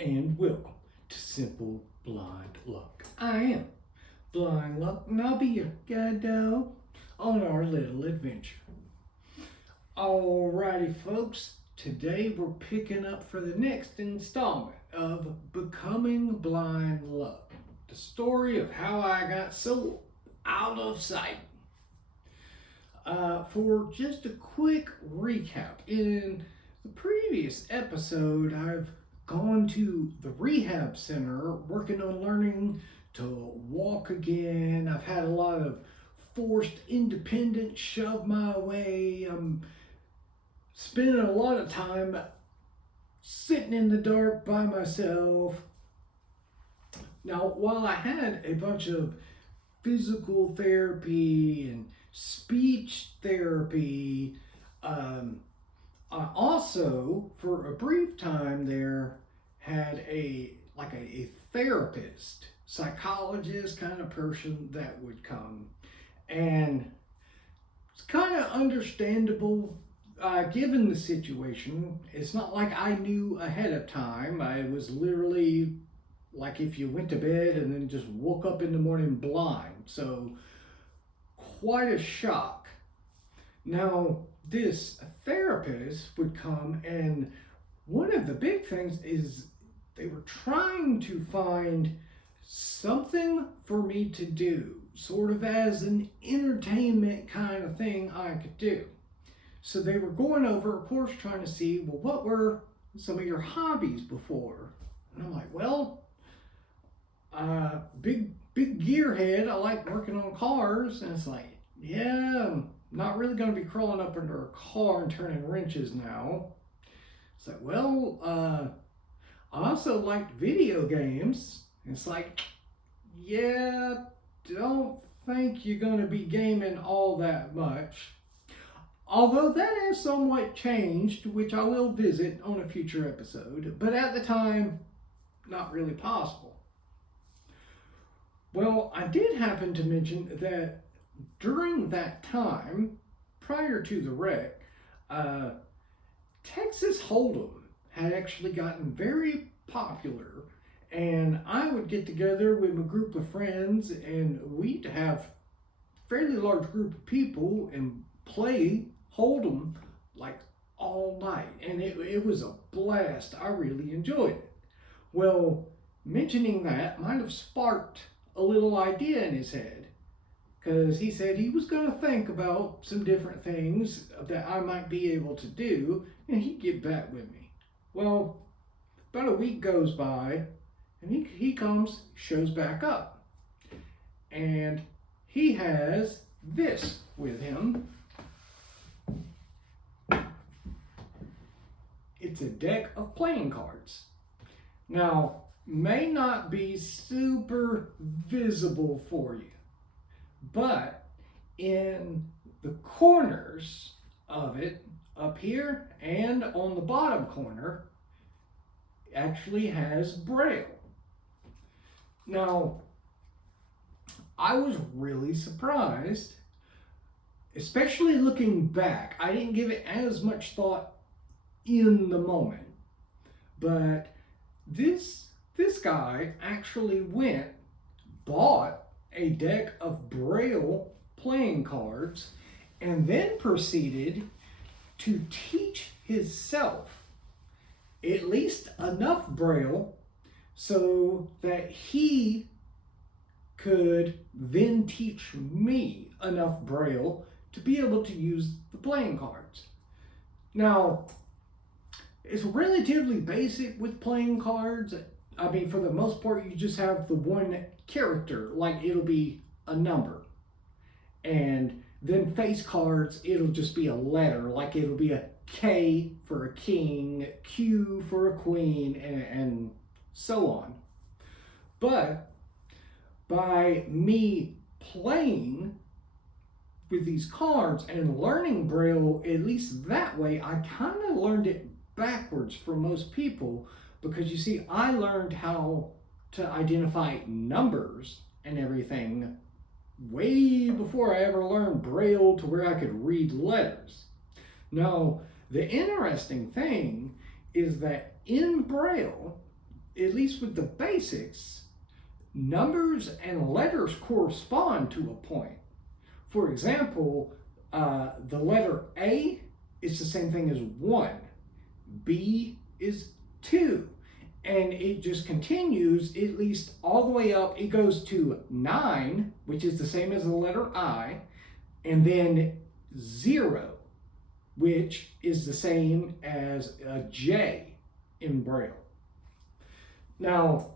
and welcome to Simple Blind Luck. I am Blind Luck, and I'll be your guide dog on our little adventure. Alrighty, folks, today we're picking up for the next installment of Becoming Blind Luck, the story of how I got so out of sight. For just a quick recap, in the previous episode, I've gone to the rehab center working on learning to walk again. I've had a lot of forced independence shoved my way. I'm spending a lot of time sitting in the dark by myself. Now, while I had a bunch of physical therapy and speech therapy, I also, for a brief time there, had a therapist, psychologist kind of person that would come, and it's kind of understandable given the situation. It's not like I knew ahead of time. I was literally like if you went to bed and then just woke up in the morning blind. So quite a shock. Now, this therapist would come, and one of the big things is they were trying to find something for me to do, sort of as an entertainment kind of thing I could do. So they were going over, of course, trying to see, well, what were some of your hobbies before? And I'm like, well, big gearhead. I like working on cars. And it's like, yeah, I'm not really going to be crawling up under a car and turning wrenches now. It's like, well, I also liked video games. It's like, yeah, don't think you're going to be gaming all that much. Although that has somewhat changed, which I will visit on a future episode. But at the time, not really possible. Well, I did happen to mention that during that time, prior to the wreck, Texas Hold'em had actually gotten very popular, and I would get together with a group of friends, and we'd have a fairly large group of people and play Hold'em like all night, and it was a blast. I really enjoyed it. Well, mentioning that might have sparked a little idea in his head, because he said he was going to think about some different things that I might be able to do, and he'd get back with me. Well, about a week goes by, and he comes, shows back up, and he has this with him. It's a deck of playing cards. Now, may not be super visible for you, but in the corners of it, up here and on the bottom corner, actually has Braille. Now, I was really surprised, especially looking back. I didn't give it as much thought in the moment, but this guy actually bought a deck of Braille playing cards, and then proceeded to teach himself at least enough Braille so that he could then teach me enough Braille to be able to use the playing cards. Now, it's relatively basic with playing cards. I mean, for the most part, you just have the one character, like it'll be a number. And then face cards, it'll just be a letter, like it'll be a K for a king, Q for a queen, and so on. But by me playing with these cards and learning Braille, at least that way, I kind of learned it backwards for most people, because you see, I learned how to identify numbers and everything way before I ever learned Braille to where I could read letters. Now, the interesting thing is that in Braille, at least with the basics, numbers and letters correspond to a point. For example, the letter A is the same thing as 1, B is 2, and it just continues at least all the way up. It goes to 9, which is the same as the letter I, and then 0, which is the same as a J in Braille. Now,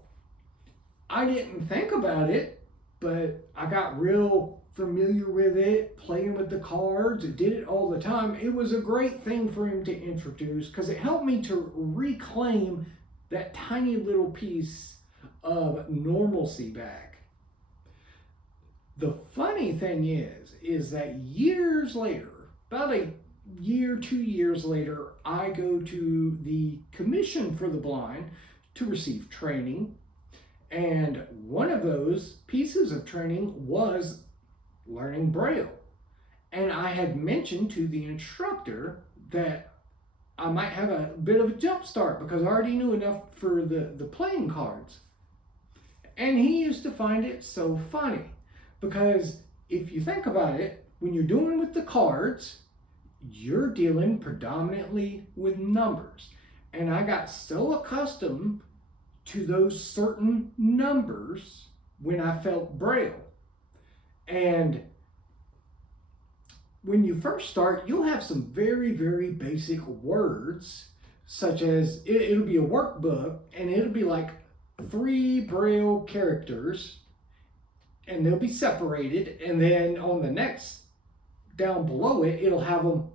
I didn't think about it, but I got real familiar with it, playing with the cards. It did it all the time. It was a great thing for him to introduce because it helped me to reclaim that tiny little piece of normalcy back. The funny thing is that years later, about a year, 2 years later, I go to the Commission for the Blind to receive training. And one of those pieces of training was learning Braille. And I had mentioned to the instructor that I might have a bit of a jump start because I already knew enough for the playing cards. And he used to find it so funny because if you think about it, when you're doing with the cards, you're dealing predominantly with numbers. And I got so accustomed to those certain numbers when I felt Braille. And when you first start, you'll have some very, very basic words, such as it'll be a workbook and it'll be like 3 Braille characters and they'll be separated. And then on the next, down below it, it'll have them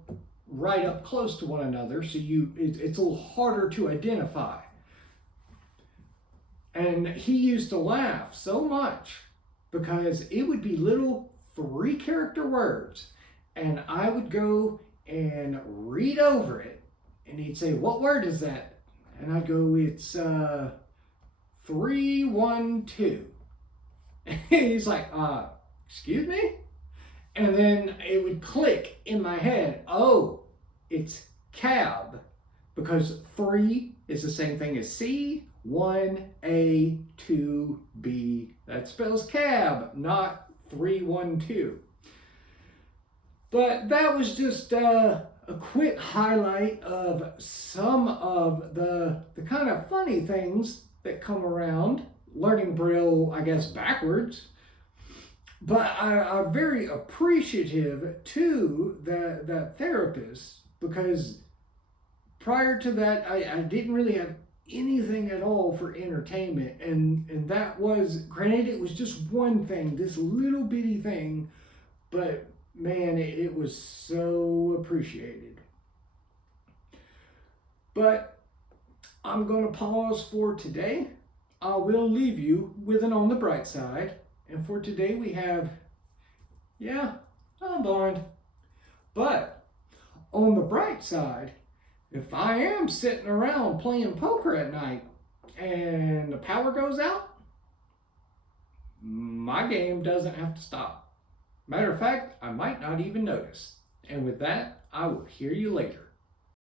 right up close to one another. So it's a little harder to identify. And he used to laugh so much because it would be little 3-character words. And I would go and read over it. And he'd say, "What word is that?" And I'd go, "It's 312." And he's like, "Excuse me?" And then it would click in my head, oh, it's cab. Because 3 is the same thing as C, 1, A, 2, B. That spells cab, not 312. But that was just a quick highlight of some of the kind of funny things that come around learning Braille, I guess, backwards. But I'm very appreciative to that therapist because prior to that, I didn't really have anything at all for entertainment. And that was, granted, it was just one thing, this little bitty thing, but man, it was so appreciated. But I'm going to pause for today. I will leave you with an on the bright side. And for today we have, I'm blind. But on the bright side, if I am sitting around playing poker at night and the power goes out, my game doesn't have to stop. Matter of fact, I might not even notice. And with that, I will hear you later.